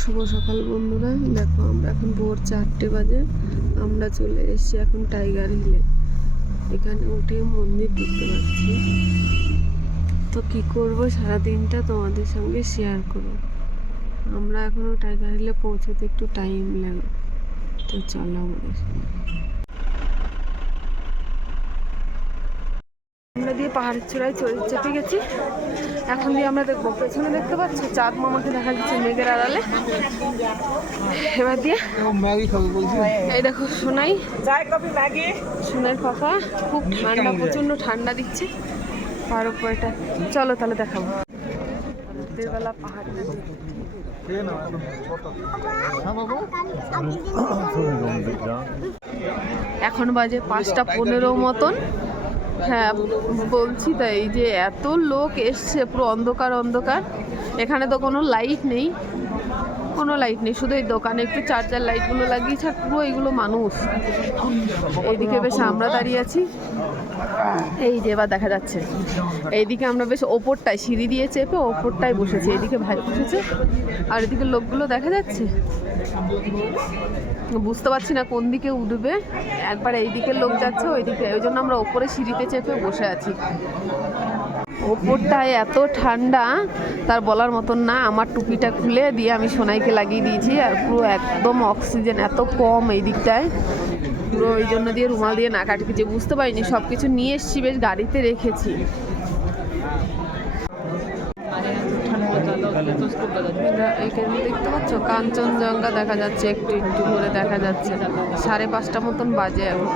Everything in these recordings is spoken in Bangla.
শুভ সকাল বন্ধুরা, দেখো আমরা এখন ভোর 4টে বাজে। আমরা চলে এসেছি এখন টাইগার হিলে। এখানে উঠে মন্দির দেখতে পাচ্ছি। তো কি করব সারাদিনটা তোমাদের সঙ্গে শেয়ার করব। আমরা এখনো টাইগার হিলে পৌঁছতে একটু টাইম লাগবে, তো চলো আমাদের সঙ্গে। আমরা দিয়ে পাহাড়ের চূড়ায় চেপে গেছি। এখন দিয়ে আমরা দেখবো, পেছনে দেখতে পাচ্ছ চাঁদ মামাকে দেখা যাচ্ছে মেঘের আড়ালে। এবার দিয়ে এই দেখো সোনাই সোনাইয়ের পাখা, খুব ঠান্ডা, প্রচন্ড ঠান্ডা দিচ্ছে। তার উপর এটা চলো তাহলে দেখাবো রাতের বেলা পাহাড়। এখন বাজে 5:15 মতন। হ্যাঁ বলছি তাই, যে এত লোক এসছে, পুরো অন্ধকার অন্ধকার। এখানে তো কোনো লাইট নেই, শুধু এই দোকানে একটু চার্জার লাইটগুলো লাগিয়েছে, আর পুরো এইগুলো মানুষ। এইদিকে বেশ আমরা দাঁড়িয়ে আছি, এই যে এবার দেখা যাচ্ছে। এইদিকে আমরা বেশ ওপরটায় সিঁড়ি দিয়ে চেপে ওপরটায় বসেছি, এইদিকে ভাই বসেছে, আর এদিকে লোকগুলো দেখা যাচ্ছে। বুঝতে পারছি না কোন দিকে উঠবে, একবার এইদিকে লোক যাচ্ছে ওইদিকে, ওই জন্য আমরা ওপরে সিঁড়িতে চেপে বসে আছি। ওপরটায় এত ঠান্ডা তার বলার মতন না। আমার টুপিটা খুলে দিয়ে আমি সোনাইকে লাগিয়ে দিয়েছি, আর পুরো একদম অক্সিজেন এত কম এই দিকটায়, পুরো ওই জন্য দিয়ে রুমাল দিয়ে নাক আটকেছি। বুঝতে পারিনি, সব কিছু নিয়ে এসেছি, বেশ গাড়িতে রেখেছি। এখানে দেখতে পাচ্ছ কাঞ্চনজঙ্ঘা দেখা যাচ্ছে, একটু একটু করে দেখা যাচ্ছে। 5:30 মতন বাজে এখন।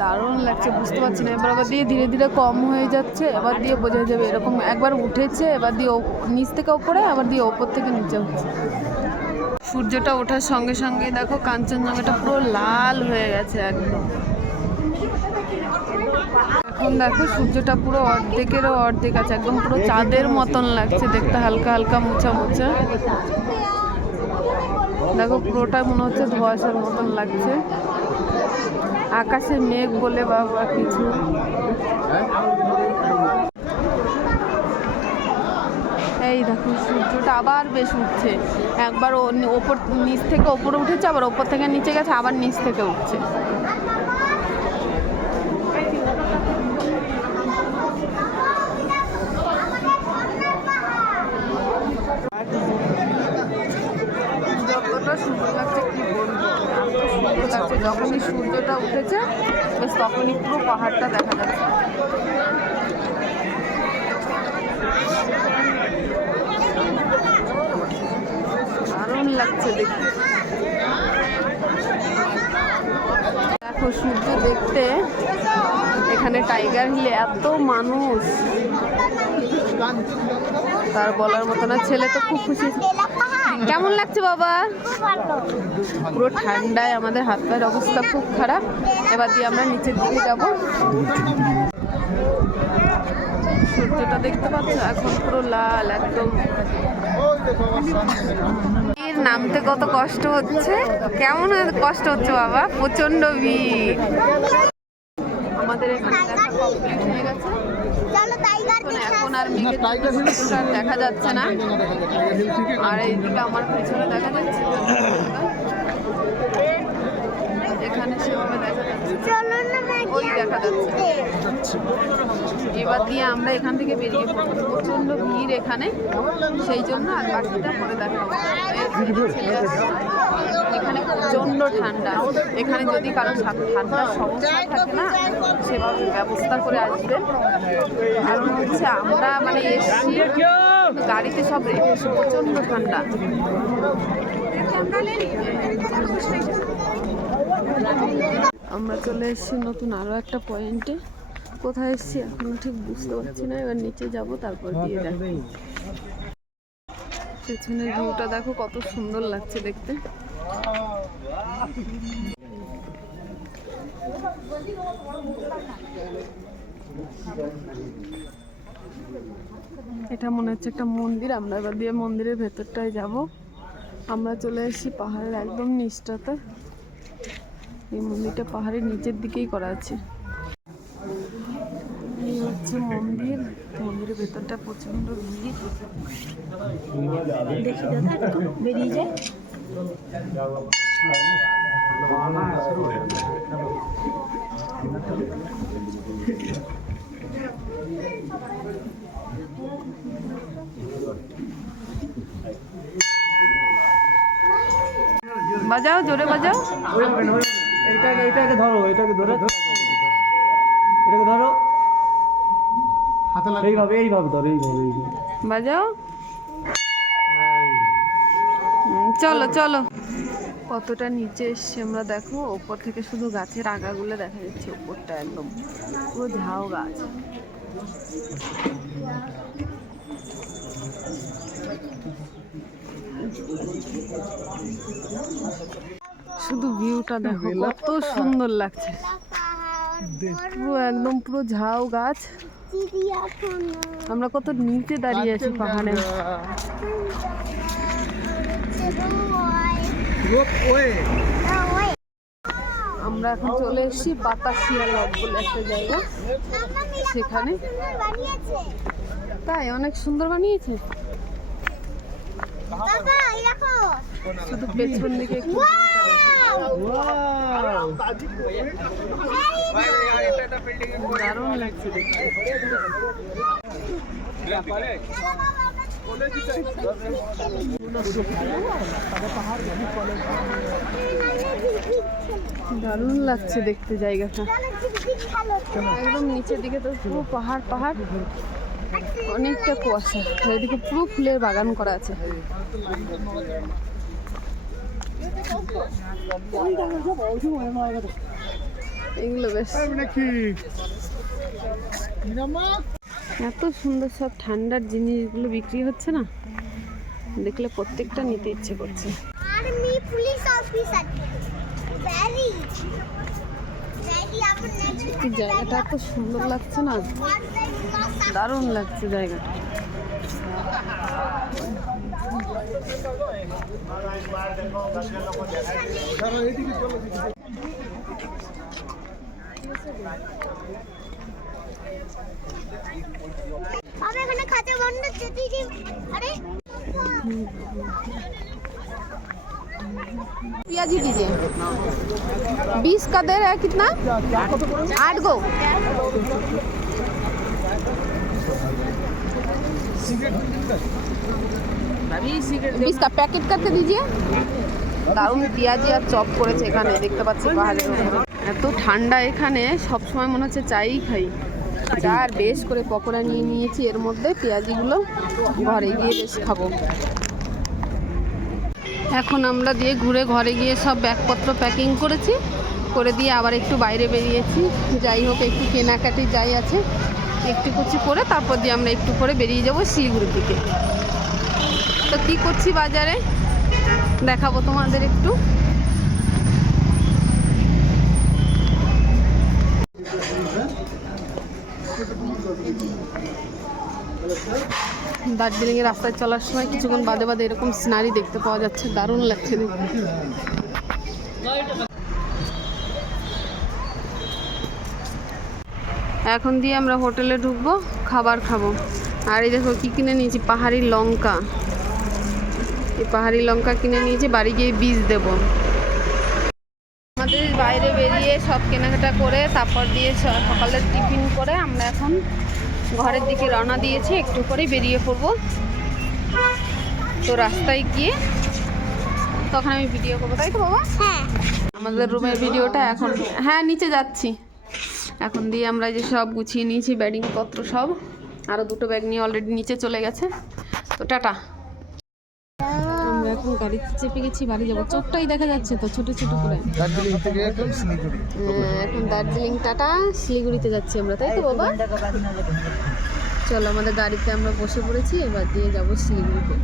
দারুণ লাগছে, বুঝতে পারছি না। এবার আবার দিয়ে ধীরে ধীরে কম হয়ে যাচ্ছে, এবার দিয়ে বোঝা যাবে। এরকম একবার উঠেছে, এবার দিয়ে নিচ থেকে ওপরে, আবার দিয়ে ওপর থেকে নিচে হচ্ছে। সূর্যটা ওঠার সঙ্গে সঙ্গে দেখো কাঞ্চনজঙ্ঘাটা পুরো লাল হয়ে গেছে একদম। এখন দেখো সূর্যটা পুরো অর্ধেকেরও অর্ধেক আছে, একদম পুরো চাঁদের মতন লাগছে দেখতে, হালকা হালকা মোছা মোছা। দেখো পুরোটা মনে হচ্ছে ধোঁয়াশার মতন লাগছে। আকাশে মেঘ বলে বা কিছু। এই দেখো সূর্যটা আবার বেশ উঠছে, একবার ওপর নিচ থেকে ওপরে উঠেছে, আবার ওপর থেকে নিচে গেছে, আবার নিচ থেকে উঠছে। যতটা সুন্দর লাগছে কি বলবো, এত সুন্দর লাগছে। যখনই সূর্যটা উঠেছে বেশ তখনই পুরো পাহাড়টা দেখা যাচ্ছে। দারুণ লাগছে দেখতে। দেখো সূর্য দেখতে এখানে টাইগার হিলে এত মানুষ, তার বলার মতো না। ছেলে তো খুব খুশি। কেমন লাগছে বাবা? পুরো ঠান্ডায় আমাদের হাত পায়ের অবস্থা খুব খারাপ। এবার দিয়ে আমরা নিচের দিকে যাব। সূর্যটা দেখতে পাচ্ছ এখন পুরো লাল একদম। এর নামতে কত কষ্ট হচ্ছে, কেমন কষ্ট হচ্ছে বাবা, প্রচন্ড ভিড়। আমাদের এখানে দেখা কমপ্লিট হয়ে গেছে। এখন আর দেখা যাচ্ছে না। আর এইদিকে আমার পিছনে দেখা যাচ্ছে দেখা যাচ্ছে। এবার দিয়ে আমরা এখান থেকে বেরিয়ে পড়বো, প্রচন্ড ভিড় এখানে, সেই জন্য আর বাকিটা পরে দেখাবো। এখানে প্রচন্ড ঠান্ডা, এখানে যদি কারো ঠান্ডার সমস্যা থাকে না সেভাবে ব্যবস্থা করে আসবেন। কারণ হচ্ছে আমরা মানে এসছি গাড়িতে সব রেখেছি, প্রচন্ড ঠান্ডা। আমরা চলে এসেছি নতুন আরো একটা পয়েন্টে। কোথায় এসেছি এখনো ঠিক বুঝতে পারছি না, এবার নিচে যাব তারপর দিয়ে দেখো। পেছনের ভিউটা দেখো কত সুন্দর লাগছে দেখতে। এটা মনে হচ্ছে একটা মন্দির, আমরা এবার দিয়ে মন্দিরের ভেতরটায় যাব। আমরা চলে এসেছি পাহাড়ের একদম নিচটাতে। এই মন্দিরটা পাহাড়ের নিচের দিকেই করা আছে। এই হচ্ছে মন্দির, মন্দিরের ভেতরটা প্রচন্ড ভিড়। দেখি দাদা একটু বেরিয়ে যায়। বাজাও, জোরে বাজাও। এটাকে ধরো, এটাকে ধরে এটাকে ধরো হাতে লাগে, এইভাবে ধরো, এইভাবে বাজাও। চলো চলো। কতটা নিচে এসছি আমরা দেখো, ওপর থেকে শুধু গাছের আগাগুলো দেখা যাচ্ছে, ওপরটা একদম পুরো ঝাউ গাছ। শুধু ভিউটা দেখো কত সুন্দর লাগছে, পুরো একদম পুরো ঝাউ গাছ। আমরা কত নিচে দাঁড়িয়ে আছি পাহাড়ে। আমরা এখন চলে এসেছি বাতাসিয়া লক বলে একটা জায়গা, সেখানে। তাই অনেক সুন্দর বানিয়েছে, শুধু পেছন দিকে একটু দারুণ লাগছে দেখতে। দারুণ লাগছে দেখতে জায়গাটা, একদম নিচের দিকে তো পুরো পাহাড় পাহাড়, অনেকটা কুয়াশা, এদিকে পুরো ফুলের বাগান করা আছে। এগুলো বেশ এত সুন্দর সব ঠান্ডার জিনিসগুলো বিক্রি হচ্ছে না, দেখলে প্রত্যেকটা নিতে ইচ্ছে করছে। জায়গাটা এত সুন্দর লাগছে না, দারুণ লাগছে জায়গাটা। पियाजी दीजिए, 20 का दे रहा है, कितना 8 गो। 20 का पैकेट करके दीजिए। দারুণ পেঁয়াজি আর চপ করেছে এখানে, দেখতে পাচ্ছি পাহাড়ের উপরে। এত ঠান্ডা এখানে, সবসময় মনে হচ্ছে চাই খাই। চা আর বেশ করে পকোড়া নিয়ে নিয়েছি, এর মধ্যে পেঁয়াজিগুলো ঘরে গিয়ে বেশ খাবো। এখন আমরা দিয়ে ঘুরে ঘরে গিয়ে সব ব্যাগপত্র প্যাকিং করেছি, করে দিয়ে আবার একটু বাইরে বেরিয়েছি। যাই হোক একটু কেনাকাটি যাই আছে একটু কিছু করে, তারপর দিয়ে আমরা একটু করে বেরিয়ে যাবো শিলিগুড়ির দিকে। তো কী করছি বাজারে দেখাবো তোমাদের একটু। দার্জিলিং এর রাস্তায় চলার সময় কিছুক্ষণ বাদে বাদে এরকম সিনারি দেখতে পাওয়া যাচ্ছে, দারুণ লাগছে দেখতে। এখন দিয়ে আমরা হোটেলে ঢুকবো, খাবার খাবো। আর এই দেখো কি কিনে নিয়েছি, পাহাড়ি লঙ্কা। এই পাহাড়ি লঙ্কা কিনে নিয়েছি, বাড়ি গিয়ে বীজ দেবো। আমাদের বাইরে বেরিয়ে সব কেনাকাটা করে তারপর দিয়ে সকালের টিফিন করে আমরা এখন ঘরের দিকে রওনা দিয়েছি, একটু পরেই বেরিয়ে পড়বো। তো রাস্তায় গিয়ে তখন আমি ভিডিও করবো, তাই তো বাবা? হ্যাঁ আমাদের রুমের ভিডিওটা এখন, হ্যাঁ নিচে যাচ্ছি এখন দিয়ে। আমরা যে সব গুছিয়ে নিয়েছি ব্যাডিং পত্র সব, আরও দুটো ব্যাগ নিয়ে অলরেডি নিচে চলে গেছে। তো টাটা, আমরা এখন গাড়িতে চেপে গেছি, বাড়ি যাবো। চোখটাই দেখা যাচ্ছে তো ছোট ছোট করে। এখন দার্জিলিং টাটা, শিলিগুড়িতে যাচ্ছি আমরা, তাই তো বাবা? চলো আমাদের গাড়িতে আমরা বসে পড়েছি, এবার দিয়ে যাবো শিলিগুড়িতে।